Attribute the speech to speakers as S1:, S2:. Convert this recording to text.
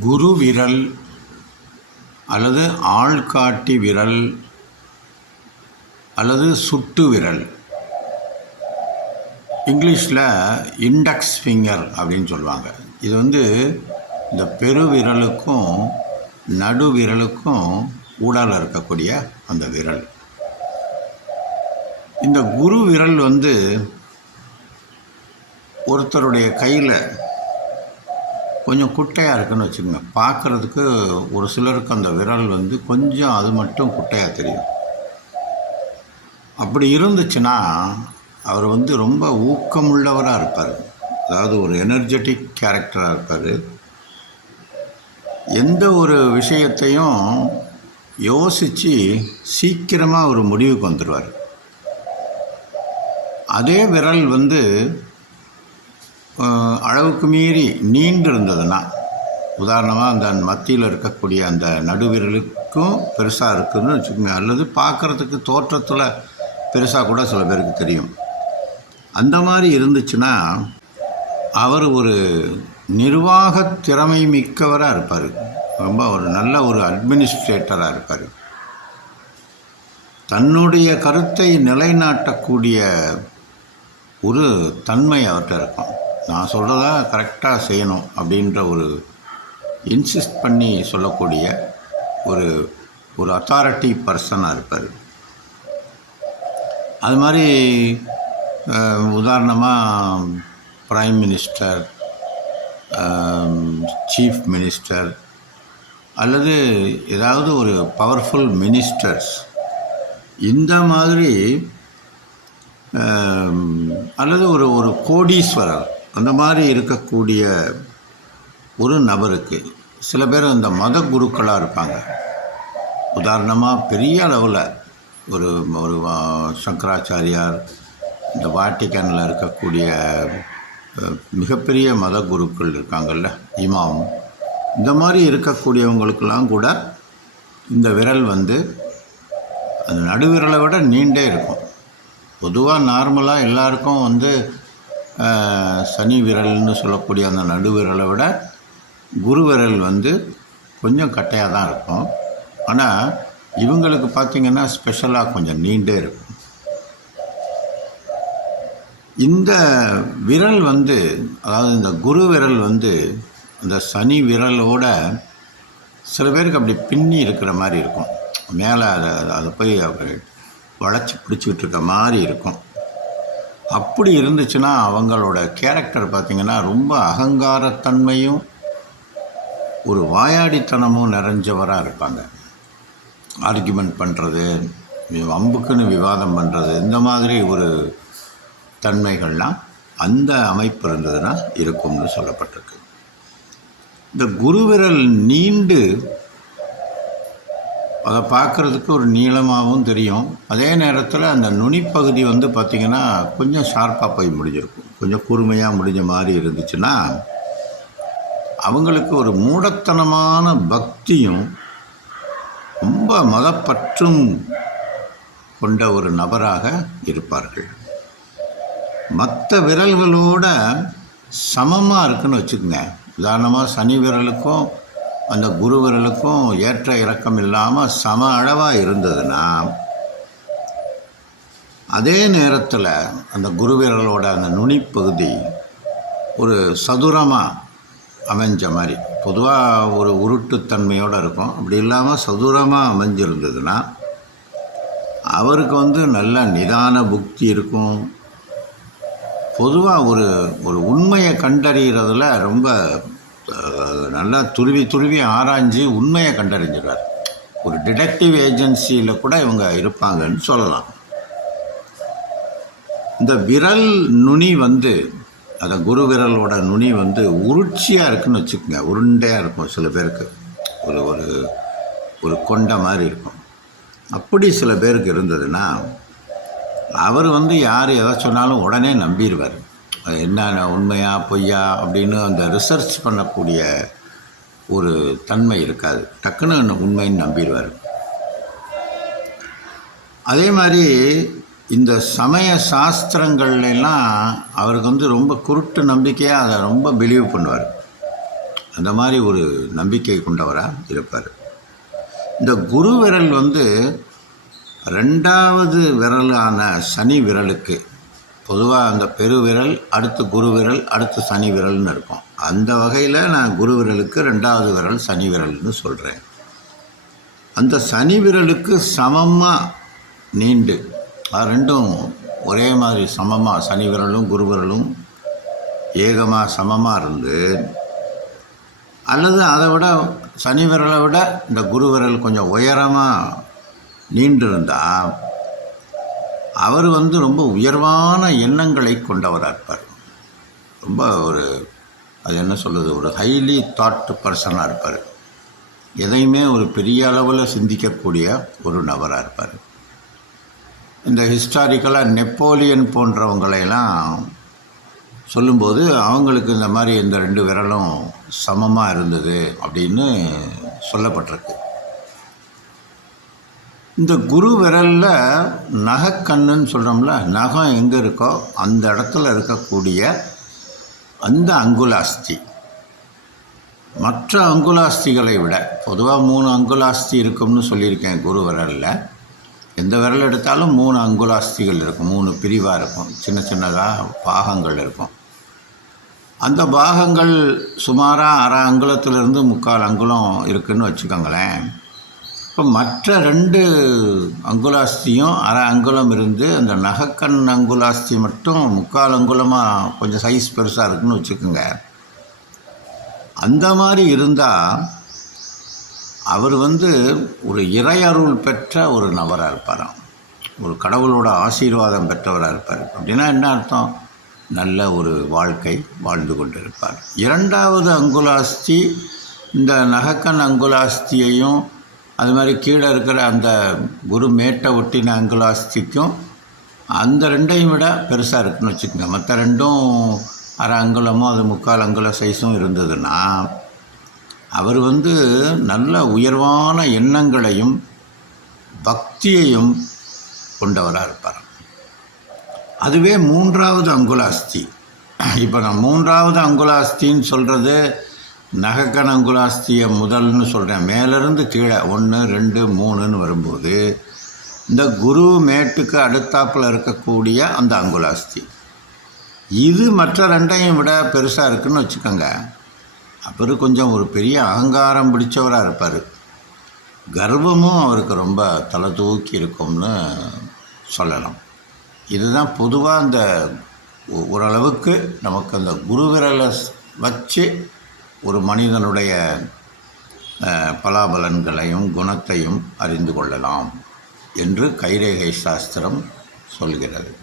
S1: குரு விரல் அல்லது ஆள்காட்டி விரல் அல்லது சுட்டு விரல். இங்கிலீஷில் இண்டெக்ஸ் ஃபிங்கர் அப்படின்னு சொல்லுவாங்க. இது வந்து இந்த பெருவிரலுக்கும் நடுவிரலுக்கும் ஊடால் இருக்கக்கூடிய அந்த விரல். இந்த குரு விரல் வந்து ஒருத்தருடைய கையில் கொஞ்சம் குட்டையாக இருக்குன்னு வச்சுக்கோங்க. பார்க்குறதுக்கு ஒரு சிலருக்கு அந்த விரல் வந்து கொஞ்சம் அது மட்டும் குட்டையாக தெரியும். அப்படி இருந்துச்சுன்னா அவர் வந்து ரொம்ப ஊக்கமுள்ளவராக இருப்பார். அதாவது ஒரு எனர்ஜெட்டிக் கேரக்டராக இருப்பார். எந்த ஒரு விஷயத்தையும் யோசித்து சீக்கிரமாக ஒரு முடிவுக்கு வந்துடுவார் அதே விரல் வந்து அளவுக்கு மீறி நீண்டு இருந்ததுன்னா உதாரணமாக அந்த மத்தியில் இருக்கக்கூடிய அந்த நடுவிரலுக்கும் பெருசாக இருக்குதுன்னு வச்சுக்கோங்க. அல்லது பார்க்குறதுக்கு தோற்றத்தில் பெருசாக கூட சில பேருக்கு தெரியும். அந்த மாதிரி இருந்துச்சுன்னா அவர் ஒரு நிர்வாக திறமை மிக்கவராக இருப்பார். ரொம்ப ஒரு நல்ல ஒரு அட்மினிஸ்ட்ரேட்டராக இருப்பார். தன்னுடைய கருத்தை நிலைநாட்டக்கூடிய ஒரு தன்மை அவர்கிட்ட இருக்கும். நான் சொல்கிறத கரெக்டாக செய்யணும் அப்படின்ற ஒரு இன்சிஸ்ட் பண்ணி சொல்லக்கூடிய ஒரு ஒரு அத்தாரிட்டி பர்சனாக இருப்பார். அது மாதிரி உதாரணமாக ப்ரைம் மினிஸ்டர் சீஃப் மினிஸ்டர் அல்லது ஏதாவது ஒரு பவர்ஃபுல் மினிஸ்டர்ஸ் இந்த மாதிரி அல்லது ஒரு ஒரு கோடீஸ்வரர் அந்த மாதிரி இருக்கக்கூடிய ஒரு நபருக்கு சில பேர் இந்த மத குருக்களாக இருப்பாங்க. உதாரணமாக பெரிய அளவில் ஒரு ஒரு சங்கராச்சாரியார் இந்த வாட்டிக்கனில் இருக்கக்கூடிய மிகப்பெரிய மத குருக்கள் இருக்காங்கல்ல இமாம். இந்த மாதிரி இருக்கக்கூடியவங்களுக்கெல்லாம் கூட இந்த விரல் வந்து அந்த நடுவிரலை விட நீண்டே இருக்கும். பொதுவாக நார்மலாக எல்லாருக்கும் வந்து சனி விரல்னு சொல்லக்கூடிய அந்த நடுவிரலை விட குரு விரல் வந்து கொஞ்சம் கட்டையாக தான் இருக்கும். ஆனால் இவங்களுக்கு பார்த்திங்கன்னா ஸ்பெஷலாக கொஞ்சம் நீண்டே இருக்கும். இந்த விரல் வந்து அதாவது இந்த குரு விரல் வந்து இந்த சனி விரலோட சில பேருக்கு அப்படி பின்னி இருக்கிற மாதிரி இருக்கும். மேலே அதை அதை போய் அப்படி வளைச்சி பிடிச்சிக்கிட்டு இருக்க மாதிரி இருக்கும். அப்படி இருந்துச்சுன்னா அவங்களோட கேரக்டர் பார்த்திங்கன்னா ரொம்ப அகங்காரத்தன்மையும் ஒரு வாயாடித்தனமும் நிறைஞ்சவராக இருப்பாங்க. ஆர்கியூமெண்ட் பண்ணுறது அம்புக்குன்னு விவாதம் பண்ணுறது இந்த மாதிரி ஒரு தன்மைகள்லாம் அந்த அமைப்பு இருந்ததுன்னா இருக்கும்னு சொல்லப்பட்டிருக்கு. இந்த குருவிரல் நீண்டு அதை பார்க்குறதுக்கு ஒரு நீளமாகவும் தெரியும். அதே நேரத்தில் அந்த நுனிப்பகுதி வந்து பார்த்திங்கன்னா கொஞ்சம் ஷார்ப்பாக போய் முடிஞ்சிருக்கும். கொஞ்சம் கூர்மையாக முடிஞ்ச மாதிரி இருந்துச்சுன்னா அவங்களுக்கு ஒரு மூடத்தனமான பக்தியும் ரொம்ப மதப்பற்றும் கொண்ட ஒரு நபராக இருப்பார்கள். மற்ற விரல்களோட சமமாக இருக்குன்னு வச்சுக்கோங்க. உதாரணமாக சனி விரலுக்கும் அந்த குருவர்களுக்கும் ஏற்ற இறக்கம் இல்லாமல் சம அளவாக இருந்ததுன்னா அதே நேரத்தில் அந்த குருவிரலோட அந்த நுனிப்பகுதி ஒரு சதுரமாக அமைஞ்ச மாதிரி பொதுவாக ஒரு உருட்டுத்தன்மையோடு இருக்கும். அப்படி இல்லாமல் சதுரமாக அமைஞ்சிருந்ததுன்னா அவருக்கு வந்து நல்ல நிதான புக்தி இருக்கும். பொதுவாக ஒரு ஒரு உண்மையை கண்டறிகிறதுல ரொம்ப நல்லா துருவி துருவி ஆராய்ஞ்சு உண்மையை கண்டறிஞ்சிடுறார். ஒரு டிடெக்டிவ் ஏஜென்சியில் கூட இவங்க இருப்பாங்கன்னு சொல்லலாம். இந்த விரல் நுனி வந்து அந்த குரு விரலோட நுனி வந்து உருட்சியாக இருக்குன்னு வச்சுக்கோங்க. உருண்டையாக இருக்கும் சில பேருக்கு. ஒரு ஒரு ஒரு கொண்ட மாதிரி இருக்கும். அப்படி சில பேருக்கு இருந்ததுன்னா அவர் வந்து யார் எதை சொன்னாலும் உடனே நம்பிடுவார். என்னென்ன உண்மையா பொய்யா அப்படின்னு அந்த ரிசர்ச் பண்ணக்கூடிய ஒரு தன்மை இருக்காது. டக்குன்னு உண்மைன்னு நம்பிடுவார். அதே மாதிரி இந்த சமய சாஸ்திரங்கள்லாம் அவருக்கு வந்து ரொம்ப குருட்டு நம்பிக்கையாக அதை ரொம்ப பிலீவ் பண்ணுவார். அந்த மாதிரி ஒரு நம்பிக்கை கொண்டவராக இருப்பார். இந்த குரு விரல் வந்து ரெண்டாவது விரலான சனி விரலுக்கு பொதுவாக அந்த பெரு விரல் அடுத்து குரு விரல் அடுத்து சனி விரல்னு இருக்கும். அந்த வகையில் நான் குரு விரலுக்கு ரெண்டாவது விரல் சனி விரல்னு சொல்கிறேன் அந்த சனி விரலுக்கு சமமாக நீண்டு. அது ரெண்டும் ஒரே மாதிரி சமமாக சனி விரலும் குரு விரலும் ஏகமாக சமமாக இருந்து அல்லது அதை விட சனி விரலை விட இந்த குரு விரல் கொஞ்சம் உயரமாக நீண்டிருந்தால் அவர் வந்து ரொம்ப உயர்வான எண்ணங்களை கொண்டவராக இருப்பார் ரொம்ப ஒரு அது என்ன சொல்கிறது ஒரு ஹைலி தாட் பர்சனாக இருப்பார். எதையுமே ஒரு பெரிய அளவில் சிந்திக்கக்கூடிய ஒரு நபராக இருப்பார். இந்த ஹிஸ்டாரிக்கலாக நெப்போலியன் போன்றவங்களையெல்லாம் சொல்லும்போது அவங்களுக்கு இந்த மாதிரி இந்த ரெண்டு விரலும் சமமாக இருந்தது அப்படின்னு சொல்லப்பட்டிருக்கு. இந்த குரு விரலில் நகைக்கண்ணுன்னு சொல்கிறோம்ல நகம் எங்கே இருக்கோ அந்த இடத்துல இருக்கக்கூடிய அந்த அங்குலாஸ்தி. மற்ற அங்குலாஸ்திகளை விட பொதுவாக மூணு அங்குலாஸ்தி இருக்கும்னு சொல்லியிருக்கேன் குரு விரலில். எந்த விரல் எடுத்தாலும் மூணு அங்குலாஸ்திகள் இருக்கும் மூணு பிரிவாக இருக்கும் சின்ன சின்னதாக பாகங்கள் இருக்கும். அந்த பாகங்கள் சுமாராக அரை அங்குலத்திலிருந்து முக்கால் அங்குலம் இருக்குதுன்னு வச்சுக்கோங்களேன். இப்போ மற்ற ரெண்டு அங்குலாஸ்தியும் அரை அங்குலம் இருந்து அந்த நகக்கண் அங்குலாஸ்தி மட்டும் முக்கால் அங்குலமாக கொஞ்சம் சைஸ் பெருசாக இருக்குன்னு வச்சுக்கோங்க. அந்த மாதிரி இருந்தால் அவர் வந்து ஒரு இறையருள் பெற்ற ஒரு நபராக இருப்பாராம். ஒரு கடவுளோட ஆசீர்வாதம் பெற்றவராக இருப்பார். அப்படின்னா என்ன அர்த்தம்? நல்ல ஒரு வாழ்க்கை வாழ்ந்து கொண்டிருப்பார். இரண்டாவது அங்குலாஸ்தி இந்த நகக்கண் அங்குலாஸ்தியையும் அது மாதிரி கீழே இருக்கிற அந்த குரு மேட்டை ஒட்டின அங்குலாஸ்திக்கும் அந்த ரெண்டையும் விட பெருசாக இருக்குன்னு வச்சுக்கோங்க. மற்ற ரெண்டும் அரை அங்குலமோ அது முக்கால் அங்குல சைஸும் இருந்ததுன்னா அவர் வந்து நல்ல உயர்வான எண்ணங்களையும் பக்தியையும் கொண்டவராக இருப்பார். அதுவே மூன்றாவது அங்குலாஸ்தி. இப்போ நான் மூன்றாவது அங்குலாஸ்தின்னு சொல்கிறது நகக்கண அங்குலாஸ்தியை முதல்னு சொல்கிறேன் மேலேருந்து கீழே ஒன்று ரெண்டு மூணுன்னு வரும்போது இந்த குரு மேட்டுக்கு அடுத்தாப்பில் இருக்கக்கூடிய அந்த அங்குலாஸ்தி. இது மற்ற ரெண்டையும் விட பெருசாக இருக்குன்னு வச்சுக்கோங்க. அவர் கொஞ்சம் ஒரு பெரிய அகங்காரம் பிடிச்சவராக இருப்பார். கர்வமும் அவருக்கு ரொம்ப தலை தூக்கி இருக்கும்னு சொல்லலாம். இதுதான் பொதுவாக அந்த ஒ- ஓரளவுக்கு நமக்கு அந்த குரு விரலை வச்சு ஒரு மனிதனுடைய பலாபலன்களையும் குணத்தையும் அறிந்து கொள்ளலாம் என்று கைரேகை சாஸ்திரம் சொல்கிறது.